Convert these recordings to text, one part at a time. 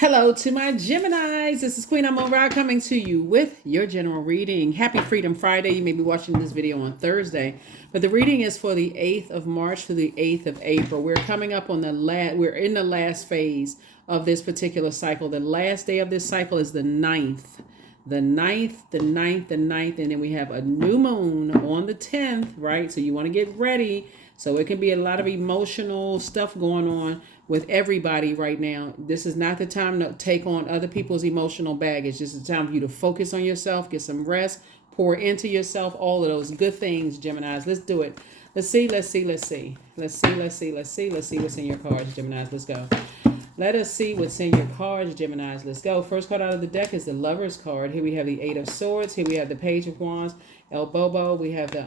Hello to my Geminis. This is Queen Amun Ra coming to you with your general reading. Happy Freedom Friday. You may be watching this video on Thursday, but the reading is for the 8th of March to the 8th of April. We're coming up on we're in the last phase of this particular cycle. The last day of this cycle is the 9th. The 9th, and then we have a new moon on the 10th, right? So you want to get ready. So it can be a lot of emotional stuff going on with everybody right now. This is not the time to take on other people's emotional baggage. This is the time for you to focus on yourself, get some rest, pour into yourself, all of those good things, Geminis. Let's do it. Let's see what's in your cards, Geminis. Let's go. Let us see what's in your cards, Geminis. Let's go. First card out of the deck is the Lover's card. Here we have the Eight of Swords. Here we have the Page of Wands, El Bobo. We have the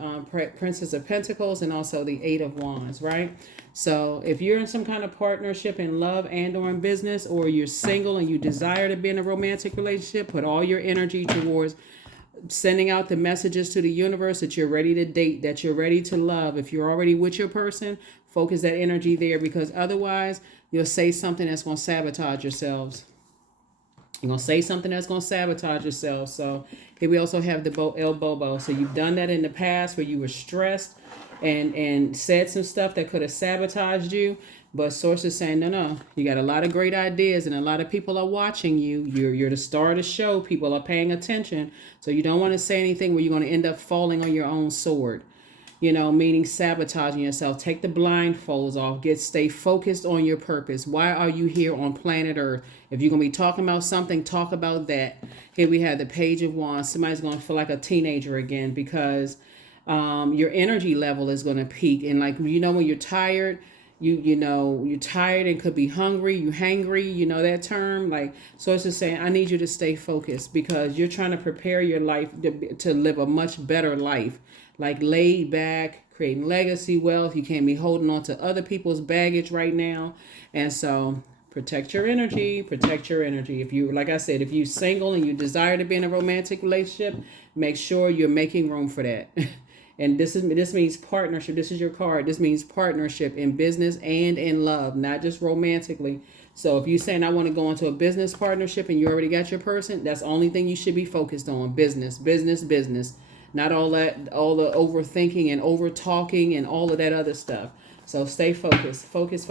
Princess of Pentacles and also the Eight of Wands, right? So if you're in some kind of partnership in love and or in business, or you're single and you desire to be in a romantic relationship, put all your energy towards sending out the messages to the universe that you're ready to date, that you're ready to love. If you're already with your person, focus that energy there, because otherwise you'll say something that's going to sabotage yourselves. You're going to say something that's going to sabotage yourself. So here we also have the El Bobo. So you've done that in the past where you were stressed and said some stuff that could have sabotaged you. But source is saying, no, you got a lot of great ideas and a lot of people are watching you. You're the star of the show. People are paying attention. So you don't want to say anything where you're going to end up falling on your own sword. Meaning sabotaging yourself. Take the blindfolds off. Stay focused on your purpose. Why are you here on planet Earth? If you're going to be talking about something, talk about that. Here we have the Page of Wands. Somebody's going to feel like a teenager again because your energy level is going to peak. And when you're tired, you're tired and could be hungry, you hangry, that term. So it's just saying, I need you to stay focused because you're trying to prepare your life to live a much better life, laid back, creating legacy wealth. You can't be holding on to other people's baggage right now. And so protect your energy. If you, like I said, if you're single and you desire to be in a romantic relationship, make sure you're making room for that. And this means partnership. This is your card. This means partnership in business and in love, not just romantically. So if you're saying I want to go into a business partnership and you already got your person, that's the only thing you should be focused on. Business. Not all the overthinking and over talking and all of that other stuff. So stay focused. Focus.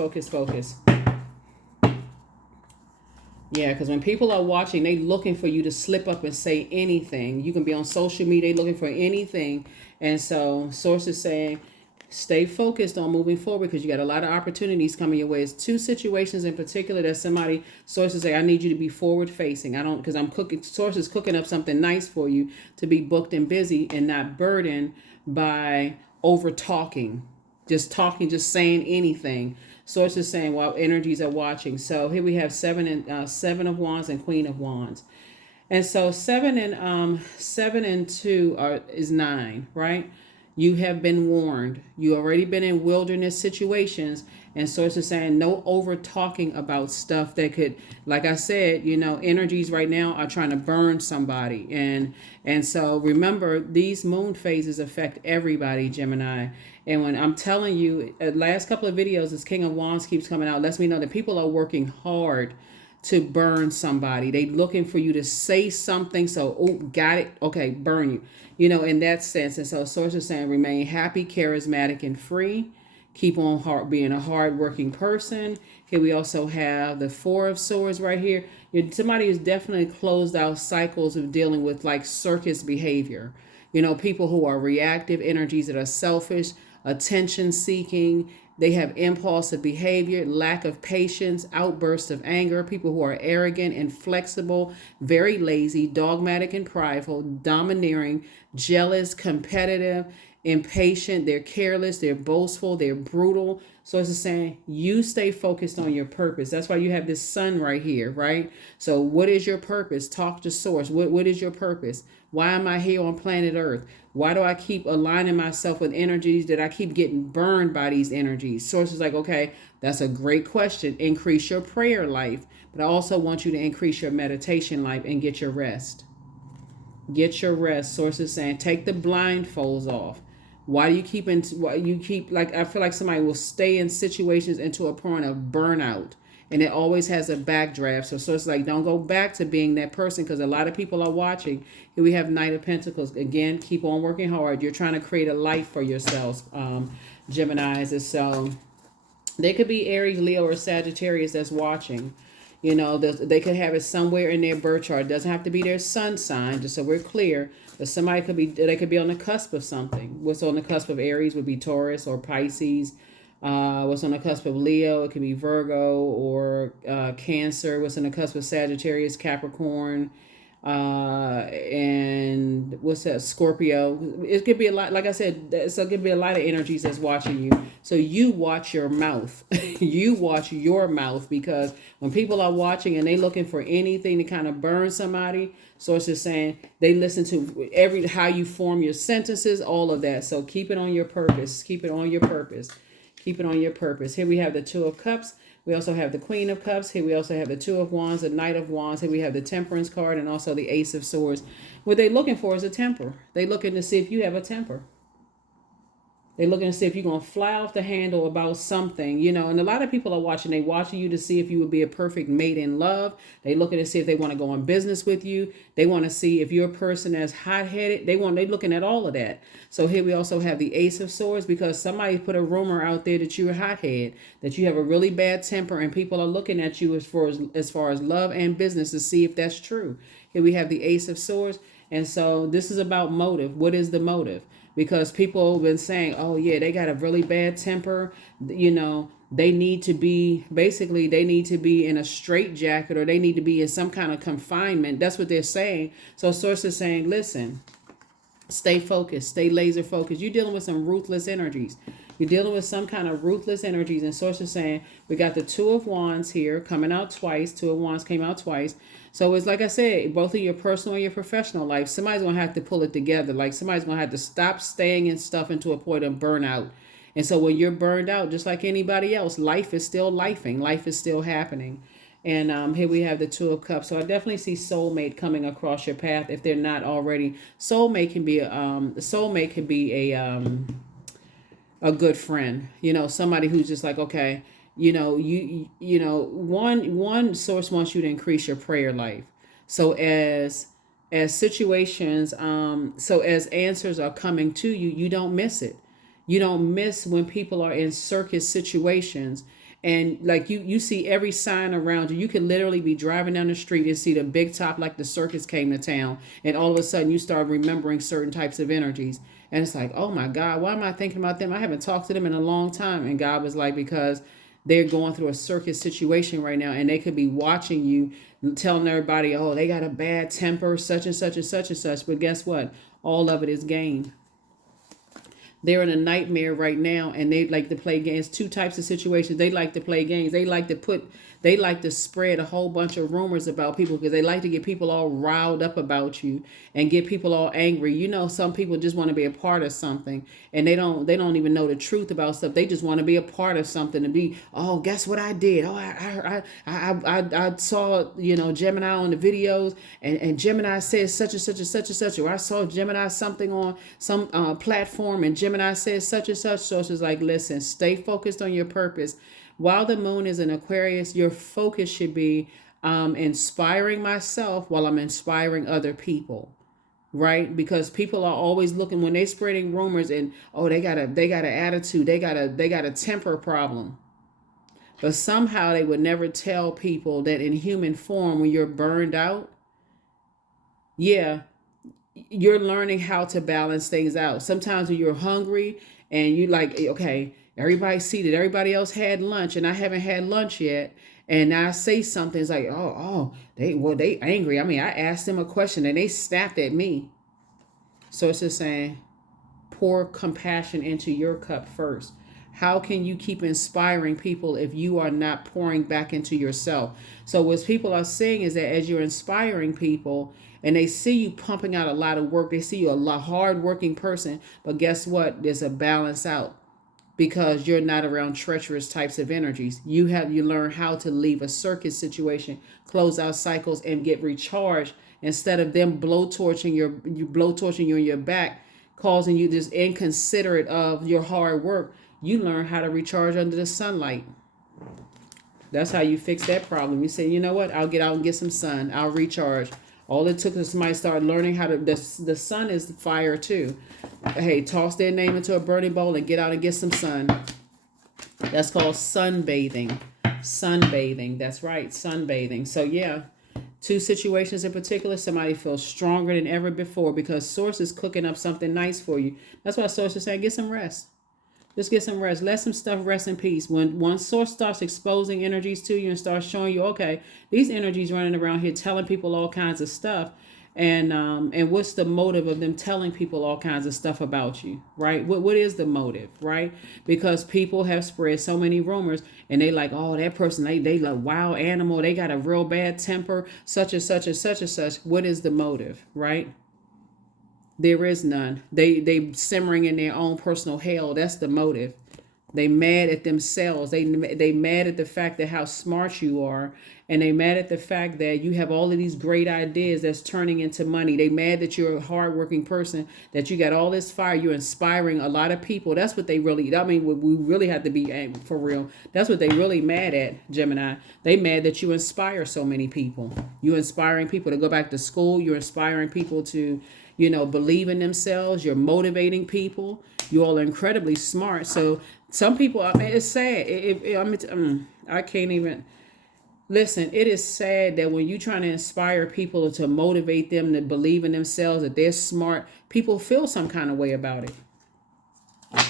Yeah, because when people are watching, they looking for you to slip up and say anything. You can be on social media, they looking for anything. And so source is saying, stay focused on moving forward because you got a lot of opportunities coming your way. It's two situations in particular that sources say, I need you to be forward facing. Source is cooking up something nice for you to be booked and busy and not burdened by over talking. Just saying anything. Source is saying while energies are watching. So here we have seven of Wands and Queen of Wands. And so 7 and 2 is 9, right? You have been warned. You already been in wilderness situations. And source is saying no over talking about stuff that could, like I said, energies right now are trying to burn somebody. And so remember, these moon phases affect everybody, Gemini. And when I'm telling you, last couple of videos, this King of Wands keeps coming out, lets me know that people are working hard to burn somebody. They looking for you to say something. So, got it. Okay, burn you. In that sense. And so source is saying remain happy, charismatic, and free. Keep on being a hard-working person. Here we also have the Four of Swords right here. Somebody has definitely closed out cycles of dealing with circus behavior. People who are reactive energies that are selfish, attention-seeking. They have impulsive behavior, lack of patience, outbursts of anger, people who are arrogant, inflexible, very lazy, dogmatic and prideful, domineering, jealous, competitive, impatient, they're careless, they're boastful, they're brutal. So it's saying you stay focused on your purpose. That's why you have this sun right here, right? So what is your purpose? Talk to source. What is your purpose? Why am I here on planet Earth? Why do I keep aligning myself with energies that I keep getting burned by these energies? Source is like, okay, that's a great question. Increase your prayer life. But I also want you to increase your meditation life and get your rest. Get your rest. Source is saying, take the blindfolds off. Why do you keep I feel like somebody will stay in situations into a point of burnout and it always has a backdraft. So it's like, don't go back to being that person, because a lot of people are watching. Here we have Knight of Pentacles. Again, keep on working hard. You're trying to create a life for yourselves, Geminis. And so they could be Aries, Leo, or Sagittarius that's watching. You know, they could have it somewhere in their birth chart. It doesn't have to be their sun sign, just so we're clear. But they could be on the cusp of something. What's on the cusp of Aries would be Taurus or Pisces. What's on the cusp of Leo, it could be Virgo or Cancer. What's on the cusp of Sagittarius, Capricorn, and what's that, Scorpio. It could be a lot, like I said, so it could be a lot of energies that's watching you. So you watch your mouth. You watch your mouth, because when people are watching and they looking for anything to kind of burn somebody, sources saying they listen to how you form your sentences, all of that. So keep it on your purpose. Keep it on your purpose. Keep it on your purpose. Here we have the Two of Cups. We also have the Queen of Cups. Here we also have the Two of Wands, the Knight of Wands. Here we have the Temperance card, and also the Ace of Swords. What they're looking for is a temper. They're looking to see if you have a temper. They're looking to see if you're going to fly off the handle about something, you know. And a lot of people are watching. They watching you to see if you would be a perfect mate in love. They looking to see if they want to go on business with you. They want to see if you're a person that's hot-headed. They looking at all of that. So here we also have the Ace of Swords, because somebody put a rumor out there that you're a hothead, that you have a really bad temper, and people are looking at you as far as love and business to see if that's true. Here we have the Ace of Swords. And so this is about motive. What is the motive? Because people have been saying, oh yeah, they got a really bad temper. You know, they need to be in a straitjacket, or they need to be in some kind of confinement. That's what they're saying. So sources saying, listen, stay focused, stay laser focused. You're dealing with some ruthless energies. You're dealing with some kind of ruthless energies. And sources saying, we got the Two of Wands here coming out twice. Two of Wands came out twice. So it's like I said, both in your personal and your professional life, somebody's going to have to pull it together. Like somebody's going to have to stop staying in stuff into a point of burnout. And so when you're burned out, just like anybody else, life is still lifing. Life is still happening. And here we have the Two of Cups. So I definitely see soulmate coming across your path if they're not already. Soulmate can be a good friend. You know, somebody who's just like, okay, one source wants you to increase your prayer life. So as situations, so as answers are coming to you, you don't miss it. You don't miss when people are in circus situations, and like you see every sign around you. You can literally be driving down the street and see the big top, like the circus came to town, and all of a sudden you start remembering certain types of energies. And it's like, oh my God, why am I thinking about them? I haven't talked to them in a long time. And God was like, because they're going through a circus situation right now, and they could be watching you, telling everybody, oh, they got a bad temper, such and such and such and such. But guess what? All of it is gain. They're in a nightmare right now, and they like to play games. Two types of situations. They like to play games. They like to spread a whole bunch of rumors about people, because they like to get people all riled up about you and get people all angry. You know, some people just want to be a part of something, and they don't even know the truth about stuff. They just want to be a part of something and be, oh, guess what I did? Oh, I saw, Gemini on the videos, and Gemini says such and such and such and such, or I saw Gemini something on some platform, and Gemini says such and such. So it's like, listen, stay focused on your purpose. While the moon is in Aquarius, your focus should be inspiring myself while I'm inspiring other people, right? Because people are always looking, when they're spreading rumors, and oh, they got an attitude, they got a temper problem. But somehow they would never tell people that in human form, when you're burned out, yeah, you're learning how to balance things out. Sometimes when you're hungry and you like, okay, everybody's seated, everybody else had lunch, and I haven't had lunch yet. And I say something, it's like, they angry. I mean, I asked them a question and they snapped at me. So it's just saying, pour compassion into your cup first. How can you keep inspiring people if you are not pouring back into yourself? So what people are saying is that as you're inspiring people and they see you pumping out a lot of work, they see you a hard-working person, but guess what? There's a balance out. Because you're not around treacherous types of energies. You learn how to leave a circus situation, close out cycles, and get recharged, instead of them blowtorching you in your back, causing you this inconsiderate of your hard work. You learn how to recharge under the sunlight. That's how you fix that problem. You say, you know what? I'll get out and get some sun. I'll recharge. All it took is somebody start learning how to. The sun is the fire too. Hey, toss their name into a burning bowl and get out and get some sun. That's called sunbathing. Sunbathing. That's right, sunbathing. So yeah, two situations in particular. Somebody feels stronger than ever before because Source is cooking up something nice for you. That's why Source is saying, get some rest. Just get some rest. Let some stuff rest in peace. When one Source starts exposing energies to you and starts showing you, okay, these energies running around here telling people all kinds of stuff, and what's the motive of them telling people all kinds of stuff about you, right? What is the motive, right? Because people have spread so many rumors, and they like, oh, that person, they like wild animal, they got a real bad temper, such and such and such and such. What is the motive, right? There is none. They simmering in their own personal hell. That's the motive. They mad at themselves. They mad at the fact that how smart you are, and they mad at the fact that you have all of these great ideas that's turning into money. They mad that you're a hardworking person, that you got all this fire. You're inspiring a lot of people. That's what they really. I mean, we really have to be for real. That's what they really mad at, Gemini. They mad that you inspire so many people. You're inspiring people to go back to school. You're inspiring people to, believe in themselves. You're motivating people. You all are incredibly smart. So some people, I mean, it's sad. I can't even listen. It is sad that when you're trying to inspire people to motivate them to believe in themselves, that they're smart, people feel some kind of way about it.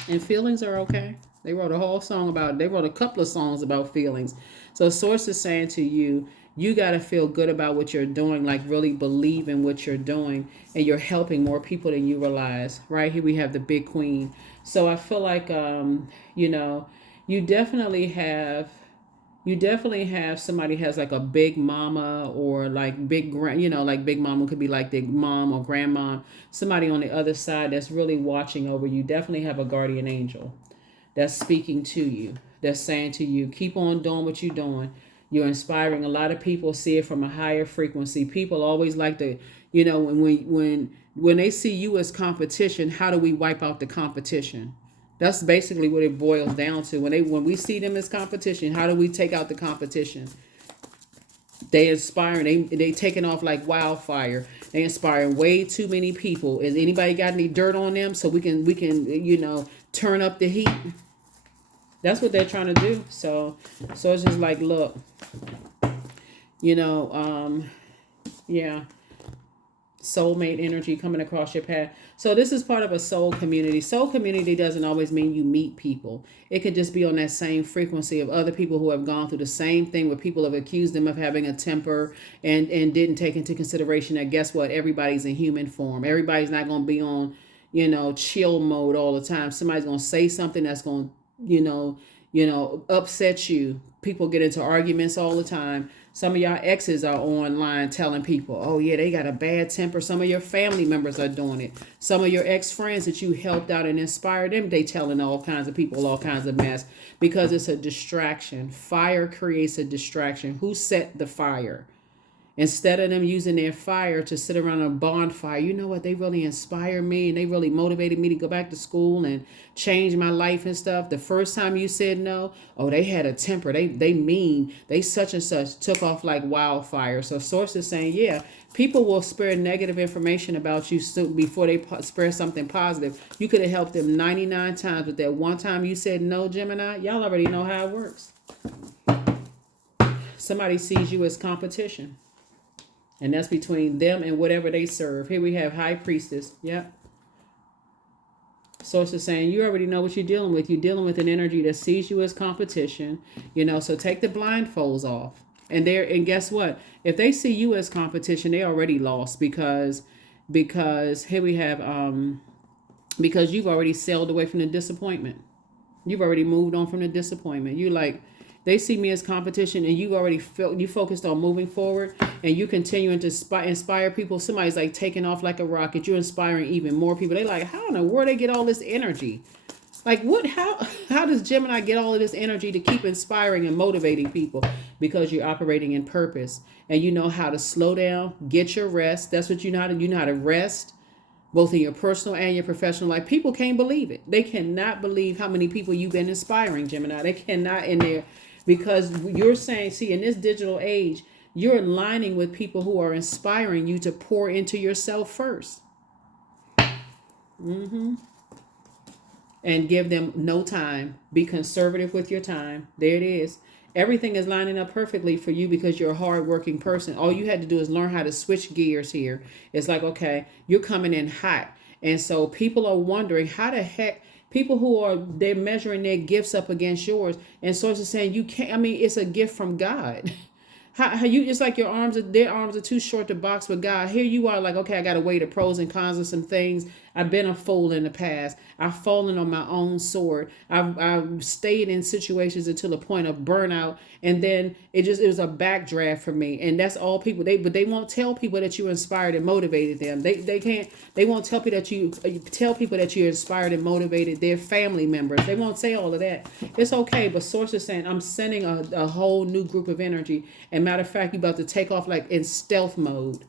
And feelings are okay. They wrote a whole song about it. They wrote a couple of songs about feelings. So Source is saying to you, you got to feel good about what you're doing, like really believe in what you're doing, and you're helping more people than you realize. Right here we have the big queen. So I feel like, you definitely have somebody has like a big mama or like big like big mama could be like the mom or grandma, somebody on the other side that's really watching over you. Definitely have a guardian angel that's speaking to you, that's saying to you, keep on doing what you're doing. You're inspiring a lot of people, see it from a higher frequency. People always like to, when they see you as competition, how do we wipe out the competition? That's basically what it boils down to. When we see them as competition, how do we take out the competition? They inspire. They taking off like wildfire. They inspiring way too many people. Is anybody got any dirt on them so we can turn up the heat? That's what they're trying to do. So it's just like, look, yeah, soulmate energy coming across your path. So this is part of a soul community. Soul community doesn't always mean you meet people. It could just be on that same frequency of other people who have gone through the same thing, where people have accused them of having a temper and didn't take into consideration that, guess what, everybody's in human form. Everybody's not going to be on chill mode all the time. Somebody's going to say something that's going to upset you. People get into arguments all the time. Some of y'all exes are online telling people, oh yeah, they got a bad temper. Some of your family members are doing it. Some of your ex-friends that you helped out and inspired them, they telling all kinds of people all kinds of mess because it's a distraction. Fire creates a distraction. Who set the fire? Instead of them using their fire to sit around a bonfire, you know what? They really inspired me and they really motivated me to go back to school and change my life and stuff. The first time you said no, oh, they had a temper. They mean. They such and such, took off like wildfire. So Source is saying, yeah, people will spread negative information about you before they spread something positive. You could have helped them 99 times, but that one time you said no, Gemini, y'all already know how it works. Somebody sees you as competition. And that's between them and whatever they serve. Here we have High Priestess. Yep. Source is saying, you already know what you're dealing with. You're dealing with an energy that sees you as competition. So take the blindfolds off. And guess what? If they see you as competition, they already lost because here we have because you've already sailed away from the disappointment. You've already moved on from the disappointment. You like, they see me as competition, and you already you focused on moving forward, and you continuing to inspire people. Somebody's like taking off like a rocket. You're inspiring even more people. They like, how in the world they get all this energy? Like what? How does Gemini get all of this energy to keep inspiring and motivating people? Because you're operating in purpose, and you know how to slow down, get your rest. That's what you know how to. You know how to rest, both in your personal and your professional life. People can't believe it. They cannot believe how many people you've been inspiring, Gemini. They cannot in their because you're saying, see, in this digital age, you're aligning with people who are inspiring you to pour into yourself first. And give them no time. Be conservative with your time. There it is. Everything is lining up perfectly for you because you're a hardworking person. All you had to do is learn how to switch gears here. It's like, okay, you're coming in hot. And so people are wondering how the heck people who are, they're measuring their gifts up against yours. And sources saying you can't, I mean, it's a gift from God. How you, it's like their arms are too short to box with God. Here you are like, okay, I got to weigh the pros and cons of some things. I've been a fool in the past. I've fallen on my own sword. I've stayed in situations until the point of burnout. And then it was a backdraft for me. And that's all people, but they won't tell people that you inspired and motivated them. They won't tell people that you inspired and motivated their family members. They won't say all of that. It's okay. But source is saying, I'm sending a whole new group of energy. And matter of fact, you're about to take off like in stealth mode.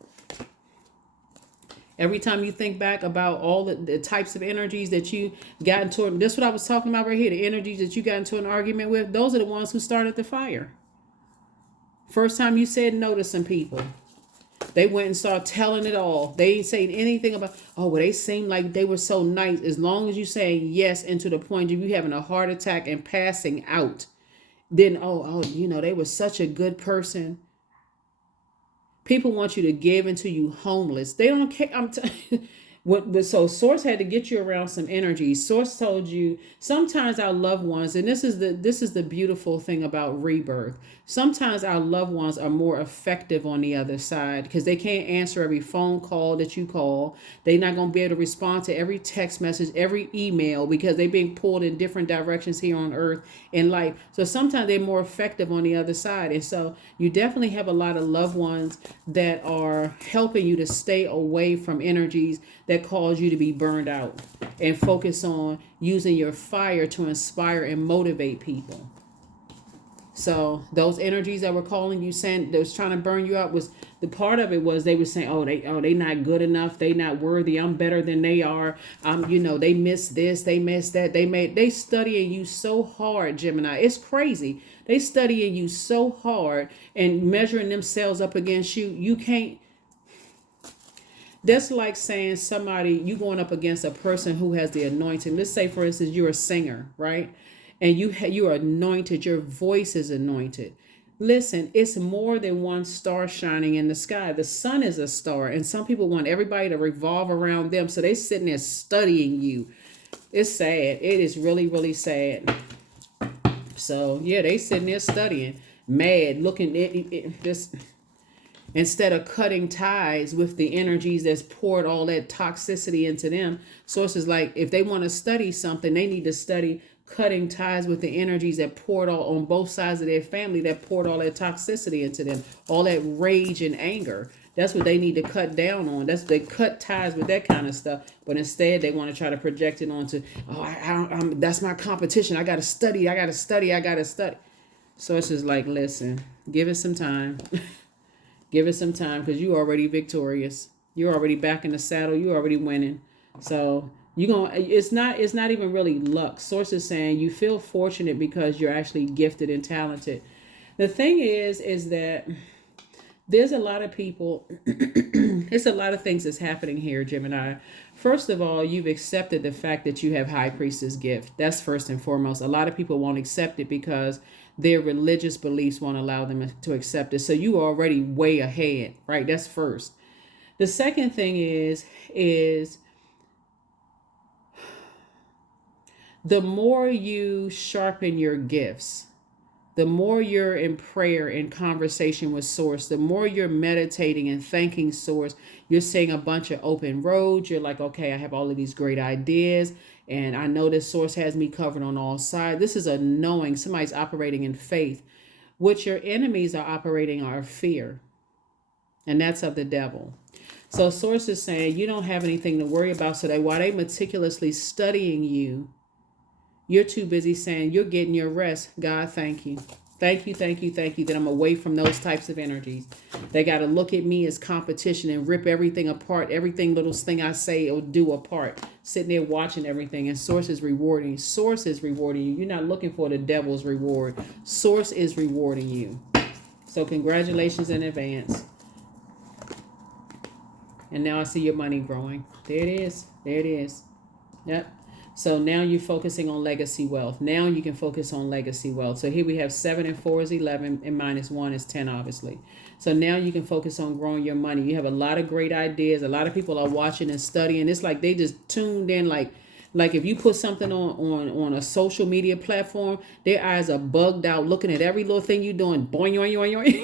Every time you think back about all the types of energies that you got into, that's what I was talking about right here, the energies that you got into an argument with, those are the ones who started the fire. First time you said no to some people, they went and started telling it all. They ain't saying anything about, oh, well, they seemed like they were so nice. As long as you saying yes and to the point of you having a heart attack and passing out, then, they were such a good person. People want you to give until you homeless. They don't care. So Source had to get you around some energy. Source told you sometimes our loved ones, and this is the beautiful thing about rebirth. Sometimes our loved ones are more effective on the other side because they can't answer every phone call that you call. They're not going to be able to respond to every text message, every email, because they're being pulled in different directions here on earth in life. So sometimes they're more effective on the other side. And so you definitely have a lot of loved ones that are helping you to stay away from energies that cause you to be burned out and focus on using your fire to inspire and motivate people. So those energies that were calling you, saying that was trying to burn you out, was the part of it was they were saying, they not good enough, they not worthy, I'm better than they are. They missed this, they missed that, they studying you so hard, Gemini. It's crazy. They studying you so hard and measuring themselves up against you. You can't. That's like saying you going up against a person who has the anointing. Let's say, for instance, you're a singer, right? And you are anointed. Your voice is anointed. Listen, it's more than one star shining in the sky. The sun is a star, and some people want everybody to revolve around them. So they sitting there studying you. It's sad. It is really, really sad. So yeah, they sitting there studying, mad, looking at this. Instead of cutting ties with the energies that's poured all that toxicity into them, sources like if they want to study something, they need to study cutting ties with the energies that poured all on both sides of their family, that poured all that toxicity into them, all that rage and anger. That's what they need to cut down on. They cut ties with that kind of stuff. But instead, they want to try to project it onto, that's my competition. I got to study. So it's just like, listen, give it some time. Give it some time because you're already victorious. You're already back in the saddle. You're already winning. So it's not even really luck. Source is saying you feel fortunate because you're actually gifted and talented. The thing is that there's a lot of people, it's a lot of things that's happening here, Gemini. First of all, you've accepted the fact that you have high priestess gift. That's first and foremost. A lot of people won't accept it because their religious beliefs won't allow them to accept it. So you are already way ahead, right? That's first. The second thing is the more you sharpen your gifts, the more you're in prayer and conversation with Source, the more you're meditating and thanking Source, you're seeing a bunch of open roads. You're like, okay, I have all of these great ideas, and I know this Source has me covered on all sides. This is a knowing. Somebody's operating in faith. What your enemies are operating are fear, and that's of the devil. So Source is saying you don't have anything to worry about. So that while they meticulously studying you, you're too busy saying you're getting your rest. God, thank you. Thank you, thank you, thank you that I'm away from those types of energies. They got to look at me as competition and rip everything apart, everything little thing I say or do apart. Sitting there watching everything, and Source is rewarding. Source is rewarding you. You're not looking for the devil's reward. Source is rewarding you. So congratulations in advance. And now I see your money growing. There it is. There it is. Yep. So now you're focusing on legacy wealth. Now you can focus on legacy wealth. So here we have 7 and 4 is 11 and minus 1 is 10, obviously. So now you can focus on growing your money. You have a lot of great ideas. A lot of people are watching and studying. It's like they just tuned in like if you put something on a social media platform, their eyes are bugged out looking at every little thing you're doing. Boing, yoing, yoing, yoing.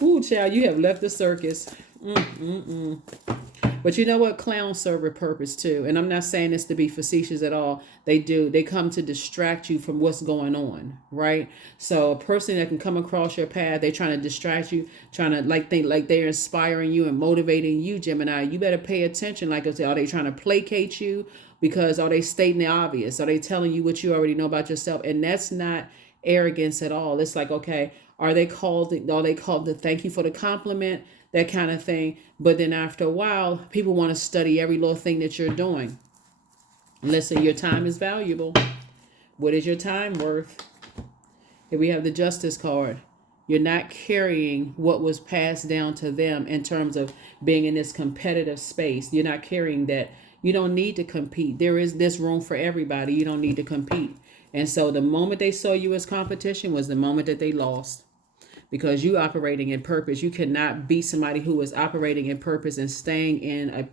Ooh, child, you have left the circus. But you know what? Clowns serve a purpose too. And I'm not saying this to be facetious at all. They do. They come to distract you from what's going on, right? So a person that can come across your path, they're trying to distract you, trying to think like they're inspiring you and motivating you, Gemini. You better pay attention. Like I said, are they trying to placate you? Because are they stating the obvious? Are they telling you what you already know about yourself? And that's not arrogance at all. It's like, okay, are they called to thank you for the compliment? That kind of thing. But then after a while, people want to study every little thing that you're doing. Listen, your time is valuable. What is your time worth? Here we have the Justice card. You're not carrying what was passed down to them in terms of being in this competitive space. You're not carrying that. You don't need to compete. There is this room for everybody. You don't need to compete. And so the moment they saw you as competition was the moment that they lost. Because you operating in purpose, you cannot be somebody who is operating in purpose and staying in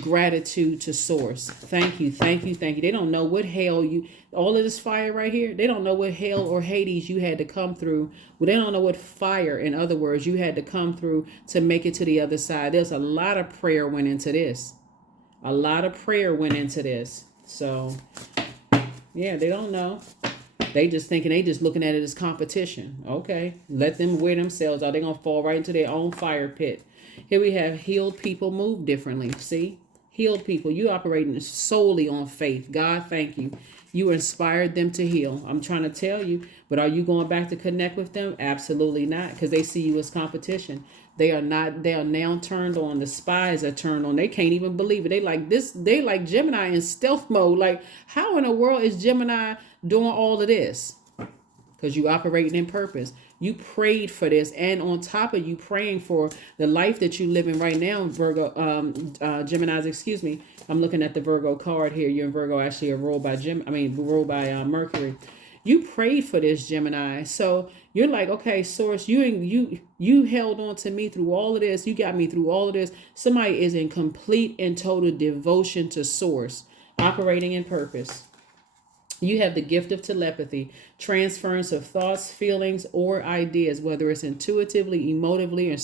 gratitude to source. Thank you, thank you, thank you. They don't know what hell all of this fire right here. They don't know what hell or Hades you had to come through. Well, they don't know what fire, in other words, you had to come through to make it to the other side. There's a lot of prayer went into this. A lot of prayer went into this. So, yeah, they don't know. They just thinking, they just looking at it as competition. Okay, let them wear themselves out. They're going to fall right into their own fire pit. Here we have healed people move differently. See? Healed people. You operating solely on faith. God, thank you. You inspired them to heal. I'm trying to tell you. But are you going back to connect with them? Absolutely not. Because they see you as competition. They are not. They are now turned on. The spies are turned on. They can't even believe it. They like this. They like Gemini in stealth mode. Like, how in the world is Gemini doing all of this? Because you operating in purpose. You prayed for this, and on top of you praying for the life that you live in right now, Virgo, Gemini's, excuse me. I'm looking at the Virgo card here. You and Virgo actually are ruled by Mercury. You prayed for this, Gemini. So you're like, okay, source, you held on to me through all of this. You got me through all of this. Somebody is in complete and total devotion to source, operating in purpose. You have the gift of telepathy, transference of thoughts, feelings, or ideas, whether it's intuitively, emotively, or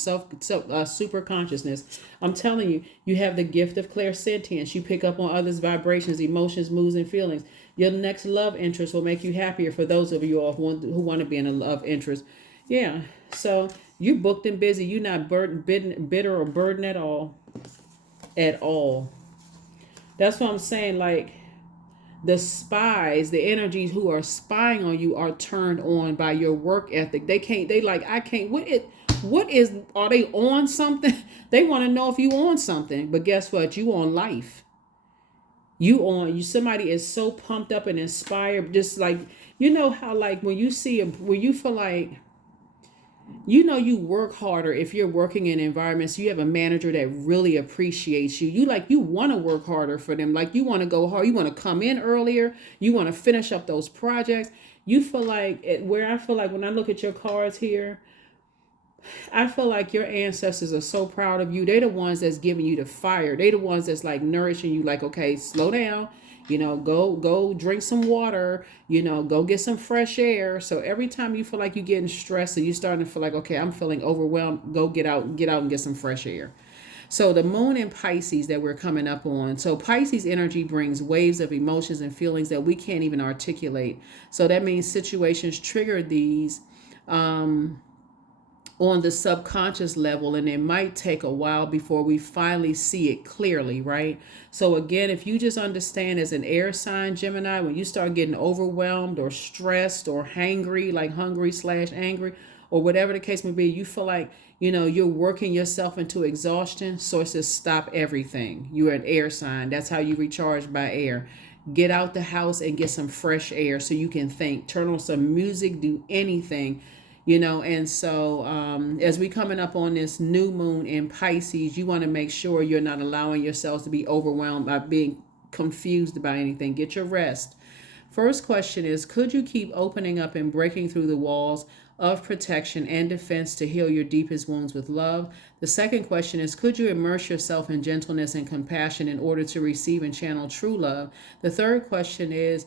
super consciousness. I'm telling you, you have the gift of clairsentience. You pick up on others' vibrations, emotions, moods, and feelings. Your next love interest will make you happier for those of you all who want to be in a love interest. Yeah, so you booked and busy. You're not bitter or burdened at all. At all. That's what I'm saying, like, the spies, the energies who are spying on you are turned on by your work ethic. Are they on something? They want to know if you on something. But guess what? You on life. Somebody is so pumped up and inspired. Just like, you know how like when you feel like, you work harder if you're working in environments, you have a manager that really appreciates you. You want to work harder for them. Like, you want to go hard. You want to come in earlier. You want to finish up those projects. You feel like I feel like when I look at your cards here, I feel like your ancestors are so proud of you. They're the ones that's giving you the fire. They're the ones that's like nourishing you. Like, okay, slow down. Go drink some water, go get some fresh air. So every time you feel like you're getting stressed or you're starting to feel like, okay, I'm feeling overwhelmed, go get out and get some fresh air. So the moon in Pisces that we're coming up on. So Pisces energy brings waves of emotions and feelings that we can't even articulate. So that means situations trigger these on the subconscious level, and it might take a while before we finally see it clearly, right? So again, if you just understand, as an air sign Gemini, when you start getting overwhelmed or stressed or hangry, like hungry slash angry, or whatever the case may be, you feel like, you're working yourself into exhaustion, sources stop everything. You're an air sign. That's how you recharge, by air. Get out the house and get some fresh air so you can think. Turn on some music, do anything. And so as we coming up on this new moon in Pisces, you want to make sure you're not allowing yourselves to be overwhelmed by being confused about anything. Get your rest. First question is, could you keep opening up and breaking through the walls of protection and defense to heal your deepest wounds with love? The second question is, could you immerse yourself in gentleness and compassion in order to receive and channel true love? The third question is,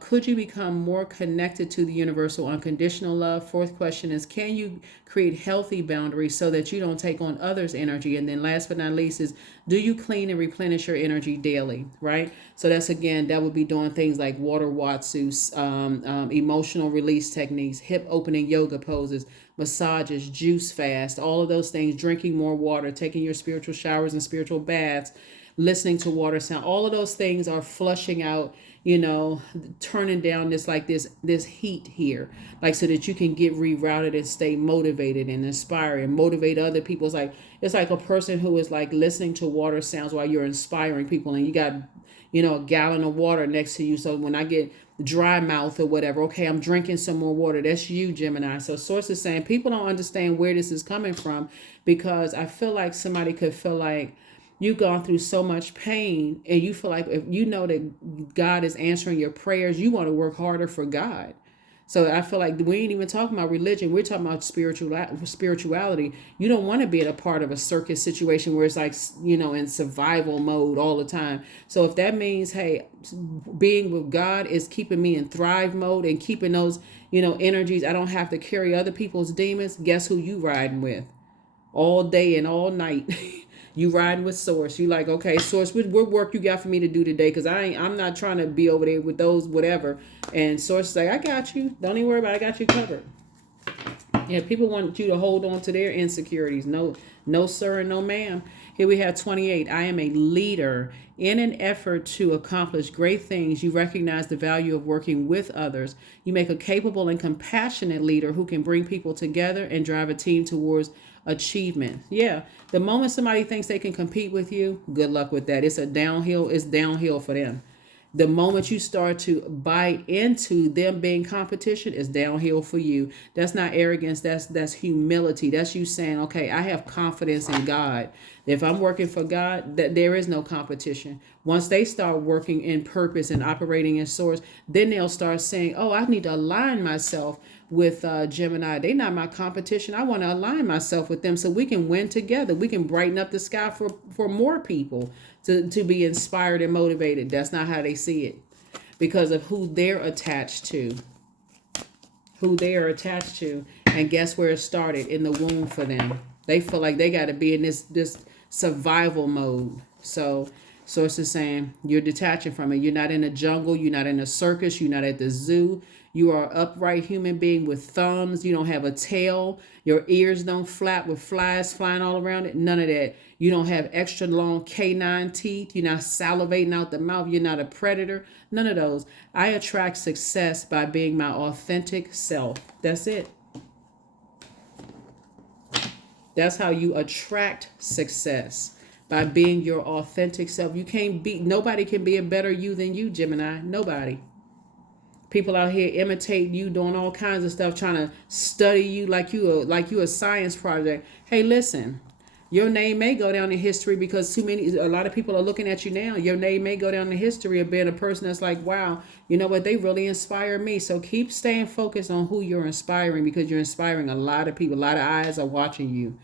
could you become more connected to the universal unconditional love? Fourth question is, can you create healthy boundaries so that you don't take on others' energy? And then last but not least is, do you clean and replenish your energy daily, right? So that's, again, that would be doing things like water watsu, emotional release techniques, hip opening yoga poses, massages, juice fast, all of those things, drinking more water, taking your spiritual showers and spiritual baths, listening to water sound. All of those things are flushing out, turning down this heat here, like, so that you can get rerouted and stay motivated and inspire and motivate other people. It's like a person who is like listening to water sounds while you're inspiring people, and you got, a gallon of water next to you. So when I get dry mouth or whatever, okay, I'm drinking some more water. That's you, Gemini. So source is saying people don't understand where this is coming from, because I feel like somebody could feel like you've gone through so much pain, and you feel like, if you know that God is answering your prayers, you want to work harder for God. So I feel like we ain't even talking about religion. We're talking about spirituality. You don't want to be at a part of a circus situation where it's like, in survival mode all the time. So if that means, hey, being with God is keeping me in thrive mode and keeping those, energies, I don't have to carry other people's demons. Guess who you riding with all day and all night? You riding with Source. You like, okay, Source, what work you got for me to do today? Because I'm not trying to be over there with those whatever. And Source is like, I got you. Don't even worry about it. I got you covered. Yeah, people want you to hold on to their insecurities. No, no, sir, and no, ma'am. Here we have 28. I am a leader. In an effort to accomplish great things, you recognize the value of working with others. You make a capable and compassionate leader who can bring people together and drive a team towards achievement. Yeah, the moment somebody thinks they can compete with you, good luck with that. It's downhill for them. The moment you start to bite into them being competition, is downhill for you. That's not arrogance. That's humility. That's you saying, okay, I have confidence in God. If I'm working for God, that there is no competition. Once they start working in purpose and operating in source, then they'll start saying, oh, I need to align myself with Gemini. They're not my competition. I want to align myself with them so we can win together. We can brighten up the sky for more people to be inspired and motivated. That's not how they see it, because of who they're attached to. And guess where it started? In the womb for them. They feel like they got to be in this survival mode. So Source is saying you're detaching from it. You're not in a jungle. You're not in a circus. You're not at the zoo. You are an upright human being with thumbs. You don't have a tail. Your ears don't flap with flies flying all around it. None of that. You don't have extra long canine teeth. You're not salivating out the mouth. You're not a predator. None of those. I attract success by being my authentic self. That's it. That's how you attract success, by being your authentic self. Nobody can be a better you than you, Gemini. Nobody. People out here imitate you, doing all kinds of stuff, trying to study you like you a science project. Hey, listen, your name may go down in history because a lot of people are looking at you now. Your name may go down in history of being a person that's like, wow, you know what? They really inspire me. So keep staying focused on who you're inspiring, because you're inspiring a lot of people. A lot of eyes are watching you.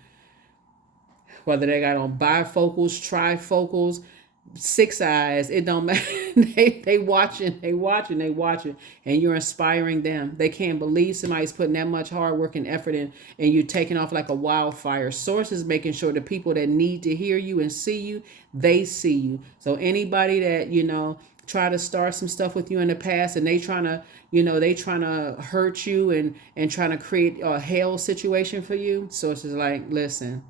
Whether they got on bifocals, trifocals, six eyes, it don't matter. they watching, and you're inspiring them. They can't believe somebody's putting that much hard work and effort in, and you're taking off like a wildfire. Source is making sure the people that need to hear you and see you, they see you. So anybody that try to start some stuff with you in the past, and they trying to, they trying to hurt you and trying to create a hell situation for you. So it's just like, listen,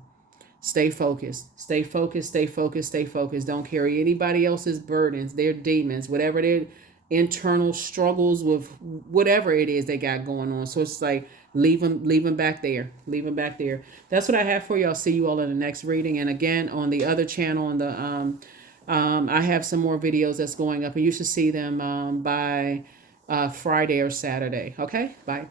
stay focused, stay focused, stay focused, stay focused. Don't carry anybody else's burdens, their demons, whatever their internal struggles with, whatever it is they got going on. So it's like, leave them back there. Leave them back there. That's what I have for you. I'll see you all in the next reading. And again, on the other channel, on the I have some more videos that's going up, and you should see them by Friday or Saturday. Okay, bye.